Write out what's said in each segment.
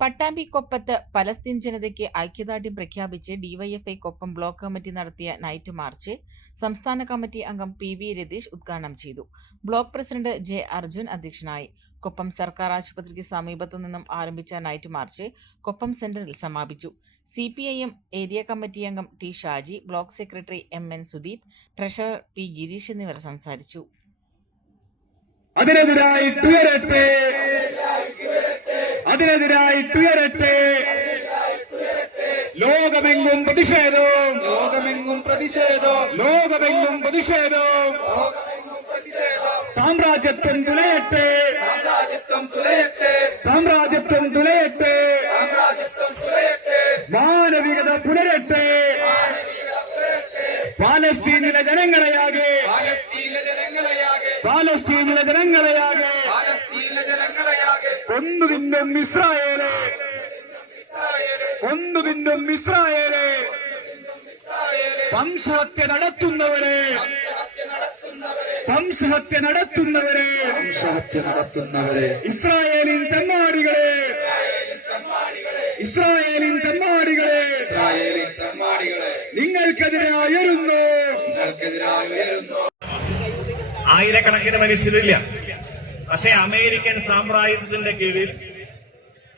പട്ടാമ്പിക്കൊപ്പത്ത് Palestine ജനതയ്ക്ക് ഐക്യദാർഢ്യം പ്രഖ്യാപിച്ച് ഡിവൈഎഫ്ഐ കൊപ്പം ബ്ലോക്ക് കമ്മിറ്റി നടത്തിയ നൈറ്റ് മാർച്ച് സംസ്ഥാന കമ്മിറ്റി അംഗം പി വി രതീഷ് ഉദ്ഘാടനം ചെയ്തു. ബ്ലോക്ക് പ്രസിഡന്റ് ജെ അർജുൻ അധ്യക്ഷനായി. കൊപ്പം സർക്കാർ ആശുപത്രിക്ക് സമീപത്തു നിന്നും ആരംഭിച്ച നൈറ്റ് മാർച്ച് കൊപ്പം സെന്ററിൽ സമാപിച്ചു. C P I M area committee അംഗം T Shaji block secretary M N Sudeep treasurer P Gireesh എന്നിവർ സംസാരിച്ചു. അതിനെതിരായി തുയരട്ടെ അതിനെതിരായി തുയരട്ടെ. ലോകമെങ്ങും പ്രതിഷേധവും ലോകമെങ്ങും പ്രതിഷേധവും ലോകമെങ്ങും പ്രതിഷേധവും സാമ്രാജ്യത്വം തുലയട്ടെ. സാമ്രാജ്യത്വം തുലയട്ടെ. സാമ്രാജ്യത്വം തുലയട്ടെ. ജനങ്ങളെയാകെ നിന്റെ തിന്നും ഇസ്രായേലെ നിന്റെ കൊന്നു തിന്നും ഇസ്രായേലെ വംശഹത്യ നടത്തുന്നവരെ. വംശഹത്യ നടത്തുന്നവരെ. വംശഹത്യ നടത്തുന്നവരെ. ഇസ്രായേലിൻ തെമ്മാടികളെ. ഇസ്രായേലിൻ തെമ്മാടികളെ. ഇസ്രായേലിൻ തെമ്മാടികളെ. നിങ്ങൾക്കെതിരെ ഉയരുന്നു നിങ്ങൾക്കെതിരായി ഉയരുന്നു ആയിരക്കണക്കിന് മനുഷ്യരില്ല പക്ഷേ അമേരിക്കൻ സാമ്രാജ്യത്തിന്റെ കീഴിൽ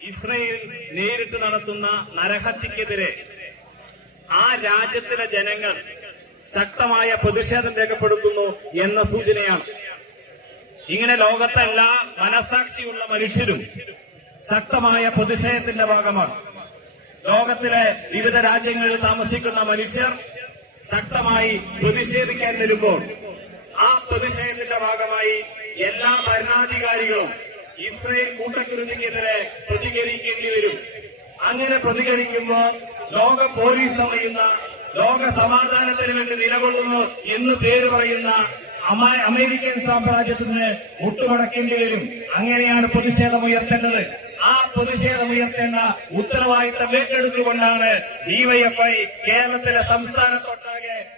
ഇസ്രയേൽ നേരിട്ട് നടത്തുന്ന നരഹത്യക്കെതിരെ ആ രാജ്യത്തിലെ ജനങ്ങൾ ശക്തമായ പ്രതിഷേധം രേഖപ്പെടുത്തുന്നു എന്ന സൂചനയാണ്. ഇങ്ങനെ ലോകത്തെ എല്ലാ മനസാക്ഷിയുള്ള മനുഷ്യരും ശക്തമായ പ്രതിഷേധത്തിന്റെ ഭാഗമാണ്. ലോകത്തിലെ വിവിധ രാജ്യങ്ങളിൽ താമസിക്കുന്ന മനുഷ്യർ ശക്തമായി പ്രതിഷേധിക്കാൻ വരുമ്പോൾ ആ പ്രതിഷേധത്തിന്റെ ഭാഗമായി എല്ലാ ഭരണാധികാരികളും ഇസ്രയേൽ കൂട്ടക്കുരുതിക്കെതിരെ പ്രതികരിക്കേണ്ടി വരും. അങ്ങനെ പ്രതികരിക്കുമ്പോൾ ലോക പോലീസ് അറിയുന്ന ലോക സമാധാനത്തിന് വേണ്ടി നിലകൊള്ളുന്നു എന്ന് പേര് പറയുന്ന അമേരിക്കൻ സാമ്രാജ്യത്തിന് മുട്ടുമടക്കേണ്ടി വരും. അങ്ങനെയാണ് പ്രതിഷേധം ഉയർത്തേണ്ടത്. ആ പ്രതിഷേധം ഉയർത്തേണ്ട ഉത്തരവാദിത്തം ഏറ്റെടുത്തുകൊണ്ടാണ് ഡിവൈഎഫ്ഐ കേരളത്തിലെ സംസ്ഥാനത്തൊട്ടാകെ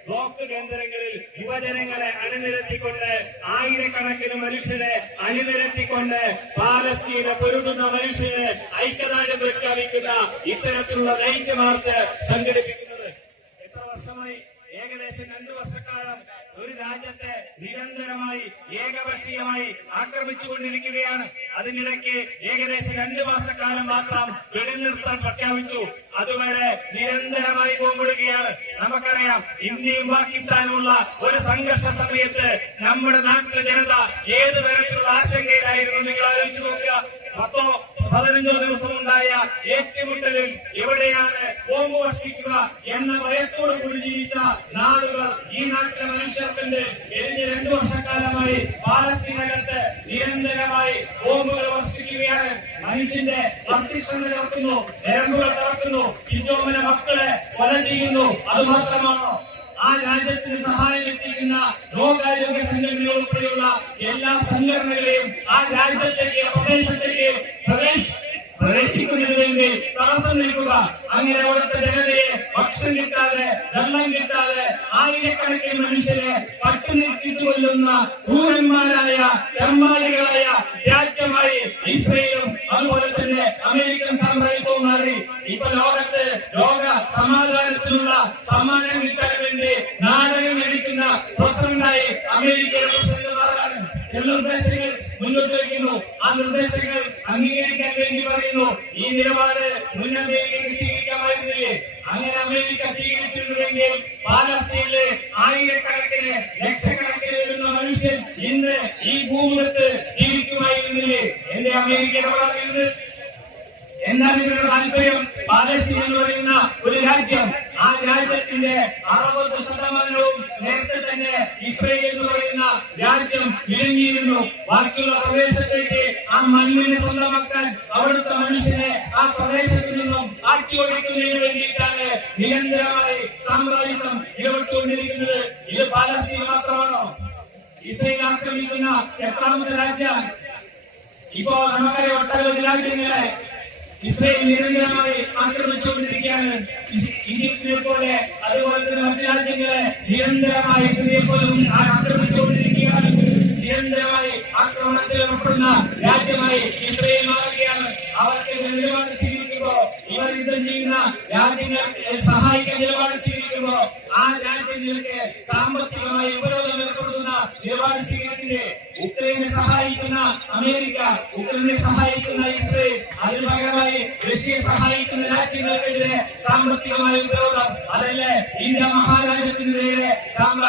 ബ്ലോക്ക് കേന്ദ്രങ്ങളിൽ യുവജനങ്ങളെ അണിനിരത്തിക്കൊണ്ട് ആയിരക്കണക്കിന് മനുഷ്യരെ അണിനിരത്തിക്കൊണ്ട് പാലസ്തീനെ പൊരുടുന്ന മനുഷ്യരെ ഐക്യദാർഢ്യം പ്രഖ്യാപിക്കുന്ന ഇത്തരത്തിലുള്ള നൈറ്റ് മാർച്ച് വർഷമായി ഏകദേശം രണ്ടു വർഷക്കാലം ഒരു രാജ്യത്തെ നിരന്തരമായി ഏകപക്ഷീയമായി ആക്രമിച്ചുകൊണ്ടിരിക്കുകയാണ്. അതിനിടയ്ക്ക് ഏകദേശം രണ്ടു മാസക്കാലം മാത്രം വെടിനിർത്തൽ പ്രഖ്യാപിച്ചു. അതുവരെ നിരന്തരമായി പോകുകയാണ് നമുക്കറിയാം ഇന്ത്യയും പാകിസ്ഥാനുമുള്ള ഒരു സംഘർഷ സമയത്ത് നമ്മുടെ നാട്ടിലെ ജനത ഏതു തരത്തിലുള്ള ആശങ്കയിലായിരുന്നു നിങ്ങൾ ആലോചിച്ചു നോക്കുക. പത്തോ പതിനഞ്ചോ ദിവസം ഉണ്ടായ ഏറ്റുമുട്ടലിൽ എവിടെയാണ് ബോംബ് വർഷിക്കുക എന്ന ഭയത്തോട് കൂടി ജീവിച്ച നാളുകൾ ഈ നാട്ടിലെ മനുഷ്യർക്കുണ്ട്. കഴിഞ്ഞ രണ്ടു വർഷക്കാലമായി പാലസ്തീനകത്ത് നിരന്തരമായി ബോംബുകൾ വർഷിക്കുകയാണ്. മനുഷ്യന്റെ മസ്തിഷ്കം തകർക്കുന്നു ഞരമ്പുകൾ തകർക്കുന്നു പിന്നോമന മക്കളെ കൊല ചെയ്യുന്നു അത് മാത്രമാണോ? ആ രാജ്യത്തിന് സഹായം എത്തിക്കുന്ന ലോകാരോഗ്യ സംഘടന ഉൾപ്പെടെയുള്ള എല്ലാ സംഘടനകളെയും ആ രാജ്യത്തേക്ക് പ്രദേശത്തേക്ക് പ്രവേശ പ്രവേശിക്കുന്നതിന് വേണ്ടി തടസ്സം നിൽക്കുക. അങ്ങനെ അവിടുത്തെ ജനതയെ ഭക്ഷണം കിട്ടാതെ വെള്ളം കിട്ടാതെ ആയിരക്കണക്കിന് മനുഷ്യരെ പട്ടിണിക്കിട്ട് കൊല്ലുന്ന ക്രൂരന്മാരായ ബ്രഹ്മാരികളായ രാജ്യമായി ഇസ്രയേലും അതുപോലെ തന്നെ അമേരിക്കൻ സാമ്രാജ്യത്വം മാറി. ഇപ്പൊ ലോകത്ത് ലോക സമാധാനത്തിനുള്ള സമ്മാനം കിട്ടാൻ വേണ്ടി നാടകം നടിക്കുന്ന പ്രസിഡന്റായി അമേരിക്കയുടെ പ്രസിഡന്റ് ചില നിർദ്ദേശങ്ങൾ മുന്നോട്ട് വയ്ക്കുന്നു. ആ നിർദ്ദേശങ്ങൾ അംഗീകരിക്കാൻ വേണ്ടി പറയുന്നു. ഈ നിലപാട് മുൻ അമേരിക്കയ്ക്ക് സ്വീകരിക്കാമായിരുന്നില്ലേ? അങ്ങനെ അമേരിക്ക സ്വീകരിച്ചിരുന്നുവെങ്കിൽ പാലസ്തീനിലെ ആയിരക്കണക്കിന് ലക്ഷക്കണക്കിന് വരുന്ന മനുഷ്യൻ ഇന്ന് ഈ ഭൂമുഖത്ത് ജീവിക്കുമായിരുന്നില്ലേ? എന്റെ അമേരിക്കയുടെ പറയുന്നത് എന്താണ് ഇവരുടെ താല്പര്യം? പാലസ്തീൻ എന്ന് പറയുന്ന ഒരു രാജ്യം. ആ രാജ്യത്തിന്റെ അറുപത് ശതമാനവും നേരത്തെ തന്നെ ഇസ്രയേൽ എന്ന് പറയുന്ന രാജ്യം വിലങ്ങിയിരുന്നു. ബാക്കിയുള്ള പ്രദേശത്തേക്ക് ആ മണ്ണിനെ സ്വന്തമാക്കാൻ അവിടുത്തെ മനുഷ്യനെ ആ പ്രദേശത്ത് നിന്നും ആട്ടി ഓടിക്കുന്നതിന് വേണ്ടിയിട്ടാണ് നിരന്തരമായി സാമ്രാജ്യത്വം ഇടപെട്ടുകൊണ്ടിരിക്കുന്നത്. ഇത് പാലസ്തീൻ മാത്രമാണോ? ഇസ്രയേൽ ആക്രമിക്കുന്ന എത്രാമത്തെ രാജ്യം? ഇപ്പോ നമുക്കറിയാം ഒട്ടനവധി രാജ്യങ്ങളെ ഇസ്രയേൽ നിരന്തരമായി ആക്രമിച്ചുകൊണ്ടിരിക്കുകയാണ്. ഈജിപ്തിനെ പോലെ അതുപോലെ തന്നെ മറ്റു രാജ്യങ്ങളെ നിരന്തരമായി ഇസ്രയേൽ പോലും ആക്രമിച്ചുകൊണ്ടിരിക്കുകയാണ്. നിരന്തരമായി ആക്രമണത്തിൽ ഏർപ്പെടുന്ന രാജ്യമായി ഇസ്രയേൽ മാറുകയാണ്. അവർക്കെതിരെ നിലപാട് സ്വീകരിക്കുമ്പോ ഇവർ യുദ്ധം ചെയ്യുന്ന രാജ്യങ്ങൾക്ക് സഹായിക്കാൻ നിലപാട് സ്വീകരിക്കുമ്പോ ആ രാജ്യങ്ങൾക്ക് സാമ്പത്തികമായി ഉപരോധം ഏർപ്പെടുത്തുന്ന നിലപാട് സ്വീകരിച്ചില്ലേ? ഉക്രൈനെ സഹായിക്കുന്ന അമേരിക്ക ഉക്രൈനെ സഹായിക്കുന്ന ഇസ്രയേൽ അതിന് പകരമായി റഷ്യയെ സഹായിക്കുന്ന രാജ്യങ്ങൾക്കെതിരെ സാമ്പത്തികമായ ഉപരോധം അതല്ലേ ഇന്ത്യ മഹാരാജ്യത്തിനെതിരെ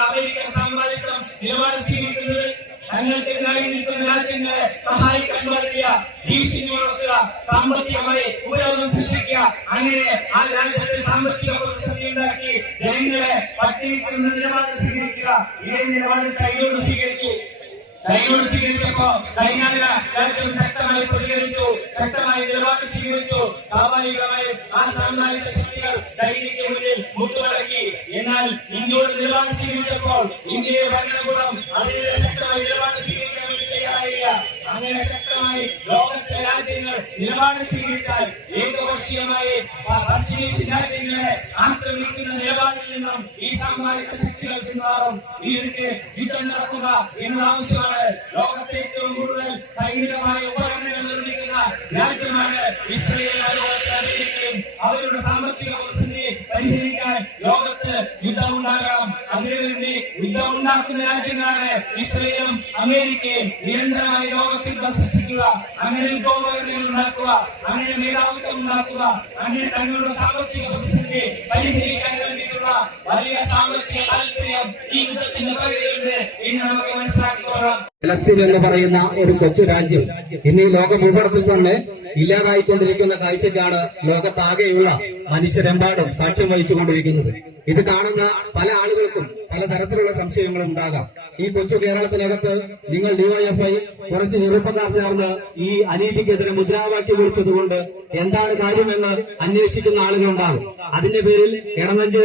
അമേരിക്കൻ സാമ്രാജ്യത്വം നിലപാട് സ്വീകരിക്കുന്നത്? തങ്ങൾക്കെതിരായി നിൽക്കുന്ന രാജ്യങ്ങളെ സഹായിക്കാൻ പാടില്ല ഭീഷണി മുഴക്കുക സാമ്പത്തികമായി ഉപരോധം സൃഷ്ടിക്കുക. അങ്ങനെ ആ രാജ്യത്തെ സാമ്പത്തിക പ്രതിസന്ധി ഉണ്ടാക്കി ജനങ്ങളെ പട്ടിണിക്കുന്ന നിലപാട് സ്വീകരിക്കുക. ഇതേ നിലപാട് ചൈനയോട് സ്വീകരിച്ചു. ചൈനയോട് സ്വീകരിച്ചപ്പോ ചൈന രാജ്യം ശക്തമായി പ്രതികരിച്ചു. ശക്തമായി നിലപാട് സ്വീകരിച്ചു. സ്വാഭാവികമായി ആ സാമ്രാജ്യ ശക്തികൾ ചൈനയ്ക്ക് മുന്നിൽ മുട്ടുമടക്കി. എന്നാൽ ഇന്ത്യയോട് നിലപാട് സ്വീകരിച്ചപ്പോൾ ഇന്ത്യയുടെ ഭരണകൂടം നിലപാട് സ്വീകരിച്ചാൽ ഏകപക്ഷീയമായി പശ്ചിമേഷ്യൻ രാജ്യങ്ങളെ ആക്രമിക്കുന്ന നിലപാടിൽ നിന്നും ഈ സാമ്രാജ്യ ശക്തികൾ പിന്മാറും ഇവർക്ക് യുദ്ധം നടക്കുക എന്നുള്ള ആവശ്യമാണ്. ലോകത്തെ ഏറ്റവും കൂടുതൽ സൈനികമായ ഉപകരണങ്ങൾ നിർമ്മിക്കുന്ന രാജ്യമാണ് ഇസ്രയേൽ അതുപോലെ അമേരിക്കയും അവരുടെ സാമ്പത്തിക പരിഹരിക്കാൻ ലോകത്ത് യുദ്ധം ഉണ്ടാകണം. അതിനുവേണ്ടി യുദ്ധം ഉണ്ടാക്കുന്ന രാജ്യങ്ങളാണ് ഇസ്രയേലും അമേരിക്കയും നിരന്തരമായി ലോകത്ത് യുദ്ധം സൃഷ്ടിക്കുക അങ്ങനെ യുദ്ധോപകരണങ്ങൾ ഉണ്ടാക്കുക. അങ്ങനെ മേധാവിത്വം ഉണ്ടാക്കുക. അങ്ങനെ തങ്ങളുടെ സാമ്പത്തിക പ്രതിസന്ധി പരിഹരിക്കാൻ വേണ്ടിയിട്ടുള്ള വലിയ സാമ്പത്തിക താല്പര്യം ഈ യുദ്ധത്തിന്റെ പുറകിലുണ്ട് എന്ന് നമുക്ക് മനസ്സിലാക്കിക്കോളാം ഫലസ്തീൻ എന്ന് പറയുന്ന ഒരു കൊച്ചു രാജ്യം. ഇന്ന് ഈ ലോക ഭൂപടത്തിൽ തന്നെ ഇല്ലാതായിക്കൊണ്ടിരിക്കുന്ന കാഴ്ചയ്ക്കാണ് ലോകത്താകെയുള്ള മനുഷ്യരെമ്പാടും സാക്ഷ്യം വഹിച്ചുകൊണ്ടിരിക്കുന്നത്. ഇത് കാണുന്ന പല ആളുകൾക്കും പല തരത്തിലുള്ള സംശയങ്ങൾ ഉണ്ടാകാം. ഈ കൊച്ചു കേരളത്തിനകത്ത് നിങ്ങൾ ഡിവൈഎഫ്ഐ കുറച്ച് ചെറുപ്പക്കാർ ചേർന്ന് ഈ അനീതിക്കെതിരെ മുദ്രാവാക്യം വിളിച്ചതുകൊണ്ട് എന്താണ് കാര്യമെന്ന് അന്വേഷിക്കുന്ന ആളുകളുണ്ടാകും. അതിന്റെ പേരിൽ ഇടനഞ്ച്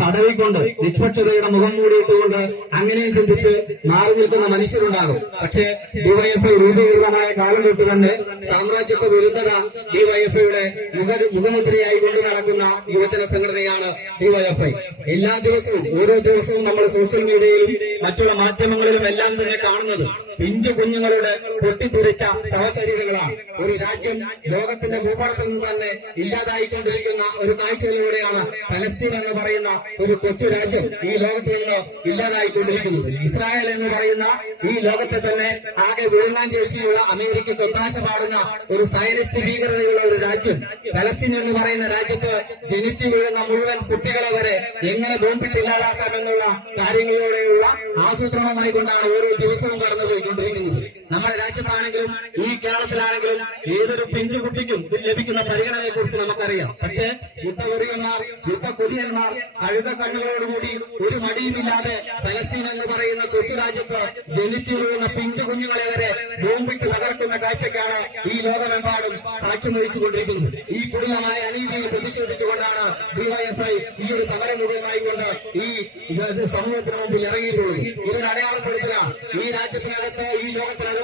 തടവിക്കൊണ്ട് നിഷ്പക്ഷതയുടെ മുഖം മൂടിയിട്ടുകൊണ്ട് അങ്ങനെയും ചിന്തിച്ച് മാറി നിൽക്കുന്ന മനുഷ്യരുണ്ടാകും. പക്ഷേ ഡിവൈഎഫ്ഐ രൂപീകൃതമായ കാലം തൊട്ട് തന്നെ സാമ്രാജ്യത്വ വിരുദ്ധത ഡിവൈഎഫ്ഐയുടെ മുഖ മുഖമുദ്രയായി കൊണ്ടു നടക്കുന്ന യുവജന സംഘടനയാണ് ഡിവൈഎഫ്ഐ. എല്ലാ ദിവസവും ഓരോ ദിവസവും നമ്മൾ സോഷ്യൽ മീഡിയയിലും മറ്റുള്ള മാധ്യമങ്ങളിലും എല്ലാം തന്നെ കാണുന്നത് പിഞ്ചു കുഞ്ഞുങ്ങളുടെ പൊട്ടിത്തെറിച്ച ശവശരീരങ്ങളാണ് ഒരു രാജ്യം ലോകത്തിന്റെ ഭൂപടത്തിൽ നിന്ന് തന്നെ ഇല്ലാതായിക്കൊണ്ടിരിക്കുന്ന ഒരു കാഴ്ചയിലൂടെയാണ് പലസ്തീൻ എന്ന് പറയുന്ന ഒരു കൊച്ചു രാജ്യം ഈ ലോകത്ത് നിന്ന് ഇല്ലാതായിക്കൊണ്ടിരിക്കുന്നത്. ഇസ്രായേൽ എന്ന് പറയുന്ന ഈ ലോകത്തെ തന്നെ ആകെ വിഴുങ്ങാൻ ശേഷിയുള്ള അമേരിക്കയ്ക്ക് ഒത്താശ പാടുന്ന ഒരു സയനിസ്റ്റ് ഭീകരതയുള്ള ഒരു രാജ്യം. പലസ്തീൻ എന്ന് പറയുന്ന രാജ്യത്ത് ജനിച്ചു വീഴുന്ന മുഴുവൻ കുട്ടികളെ വരെ എങ്ങനെ ബോംബിട്ട് ഇല്ലാതാക്കാമെന്നുള്ള കാര്യങ്ങളിലൂടെയുള്ള ആസൂത്രണമായി കൊണ്ടാണ് ഓരോ ദിവസവും കടന്നു പോയിക്കൊണ്ടിരിക്കുന്നത് നമ്മുടെ രാജ്യത്താണെങ്കിലും ഈ കേരളത്തിലാണെങ്കിലും ഏതൊരു പിഞ്ചു കുട്ടിക്കും ലഭിക്കുന്ന പരിഗണനയെ കുറിച്ച് നമുക്കറിയാം. പക്ഷേ യുദ്ധകൊറിയന്മാർ യുദ്ധകൊരിയന്മാർ കഴുത കണ്ണുകളോടുകൂടി ഒരു മടിയുമില്ലാതെ പലസ്തീൻ എന്ന് പറയുന്ന കൊച്ചു രാജ്യത്ത് ജനിച്ചു വീഴുന്ന പിഞ്ചു കുഞ്ഞുങ്ങളെ വരെ ബോംബിട്ട് തകർക്കുന്ന കാഴ്ചക്കാണ് ഈ ലോകമെമ്പാടും സാക്ഷ്യം വഹിച്ചുകൊണ്ടിരിക്കുന്നത് ഈ കുടുംബമായ അനീതിയെ പ്രതിഷേധിച്ചുകൊണ്ടാണ് ഡിവൈഎഫ്ഐ ഈ ഒരു സമരം മുഴുവനായിക്കൊണ്ട് ഈ ഇത് സമൂഹത്തിന് മുമ്പിൽ ഇറങ്ങിയിട്ടുള്ളത്. ഇതൊരു അടയാളപ്പെടുത്തലാണ് ഈ രാജ്യത്തിനകത്ത് ഈ ലോകത്തിനകത്ത്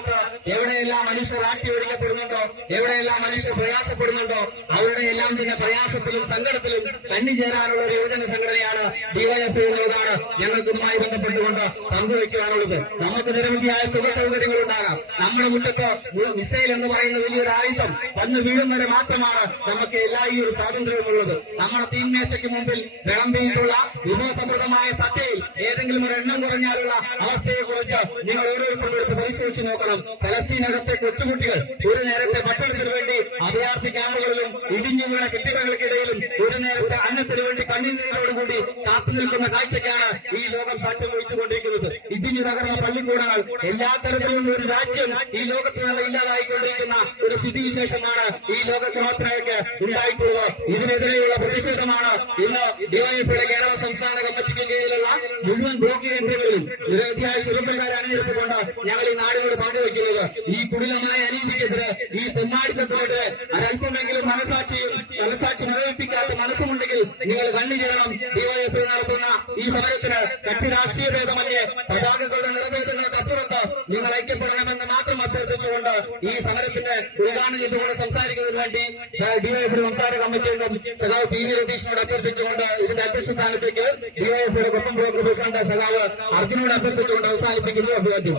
എവിടെയെല്ലാം മനുഷ്യർ ആട്ടി ഒഴിക്കപ്പെടുന്നുണ്ടോ എവിടെയെല്ലാം മനുഷ്യർ പ്രയാസപ്പെടുന്നുണ്ടോ അവിടെയെല്ലാം തന്നെ പ്രയാസത്തിലും സങ്കടത്തിലും കണ്ണിചേരാനുള്ള ഒരു യുവജന സംഘടനയാണ് ഡിവൈഎഫ് എന്നുള്ളതാണ് ഞങ്ങൾക്ക് ഇതുമായി ബന്ധപ്പെട്ടുകൊണ്ട് പങ്കുവെക്കുവാനുള്ളത് നമുക്ക് നിരവധിയായ സുഖ സൗകര്യങ്ങൾ ഉണ്ടാകാം നമ്മുടെ മുറ്റത്ത് മിസൈൽ എന്ന് പറയുന്ന വലിയൊരു ആയുധം വന്ന് വീഴും വരെ മാത്രമാണ് നമുക്ക് എല്ലാ ഈ ഒരു സ്വാതന്ത്ര്യവും ഉള്ളത് നമ്മുടെ തീന്മേശയ്ക്ക് മുമ്പിൽ വിളമ്പിയിട്ടുള്ള വിഭവസമൃദ്ധമായ സത്യയിൽ ഏതെങ്കിലും ഒരു എണ്ണം കുറഞ്ഞാലുള്ള അവസ്ഥയെ കുറിച്ച് നിങ്ങൾ ഓരോരുത്തരും എടുത്ത് പരിശോധിച്ച് നോക്കണം പലസ്തീനകത്തെ കൊച്ചുകുട്ടികൾ ഒരു നേരത്തെ ഭക്ഷണത്തിന് വേണ്ടി അഭയാർത്ഥി ക്യാമ്പുകളിലും ഇടിഞ്ഞു വീണ കെട്ടിടങ്ങൾക്കിടയിലും ഒരു നേരത്തെ അന്നത്തിന് വേണ്ടി കണ്ണീരോടുകൂടി കാത്തു നിൽക്കുന്ന കാഴ്ചയ്ക്കാണ് ഈ ലോകം സാക്ഷ്യം വഹിച്ചുകൊണ്ടിരിക്കുന്നത്. ഇടിഞ്ഞു തകർന്ന പള്ളിക്കൂടങ്ങൾ എല്ലാ തരത്തിലും ഒരു രാജ്യം ഈ ലോകത്ത് നിന്ന് ഇല്ലാതായിക്കൊണ്ടിരിക്കുന്ന ഒരു സ്ഥിതിവിശേഷമാണ് ഈ ലോകക്രമത്തിലേക്ക് ഉണ്ടായിട്ടുള്ളത്. ഇതിനെതിരെയുള്ള പ്രതിഷേധമാണ് ഇന്ന് ഡിവൈഎഫ്ഐയുടെ കേരള സംസ്ഥാന കമ്മിറ്റിക്ക് കീഴിലുള്ള മുഴുവൻ ബ്ലോക്ക് കേന്ദ്രങ്ങളിലും നിരവധിയായ ചെറുപ്പക്കാരെ അണിനിരത്തിക്കൊണ്ട് ഞങ്ങൾ ഈ നാടിനോട് പങ്കുവയ്ക്കുന്നത് ഈ കുടിലമായ അനീതിക്കെതിരെ ഈ തെമ്മാടിത്തത്തിനെതിരെ ഒരല്പമെങ്കിലും മനസാക്ഷി മനസാക്ഷി മരവിപ്പിക്കാത്ത മനസ്സുമുണ്ടെങ്കിൽ നിങ്ങൾ കണ്ണുചേരണം ഡിവൈഎഫ് നടത്തുന്ന ഈ സമരത്തിന് കക്ഷി രാഷ്ട്രീയ ഭേദമന്യേ പതാകകളുടെ അപ്പുറത്ത് നിങ്ങൾ ഐക്യപ്പെടണമെന്ന് മാത്രം അഭ്യർത്ഥിച്ചുകൊണ്ട് ഈ സമരത്തിന്റെ ഉദ്ഘാടനം ചെയ്തുകൊണ്ട് സംസാരിക്കുന്നതിന് വേണ്ടി ഡിവൈഎഫ് സംസ്ഥാന കമ്മിറ്റിയോടും സഖാവ് പി വി രതീഷിനോട് അഭ്യർത്ഥിച്ചുകൊണ്ട് ഇതിന്റെ അധ്യക്ഷ സ്ഥാനത്തേക്ക് ഡിവൈഎഫിയുടെ കൊപ്പം ബ്ലോക്ക് പ്രസിഡന്റ് സഖാവ് അർജുനോട് അഭ്യർത്ഥിച്ചുകൊണ്ട് അവസാനിപ്പിക്കുന്നു. അഭിവാദ്യം.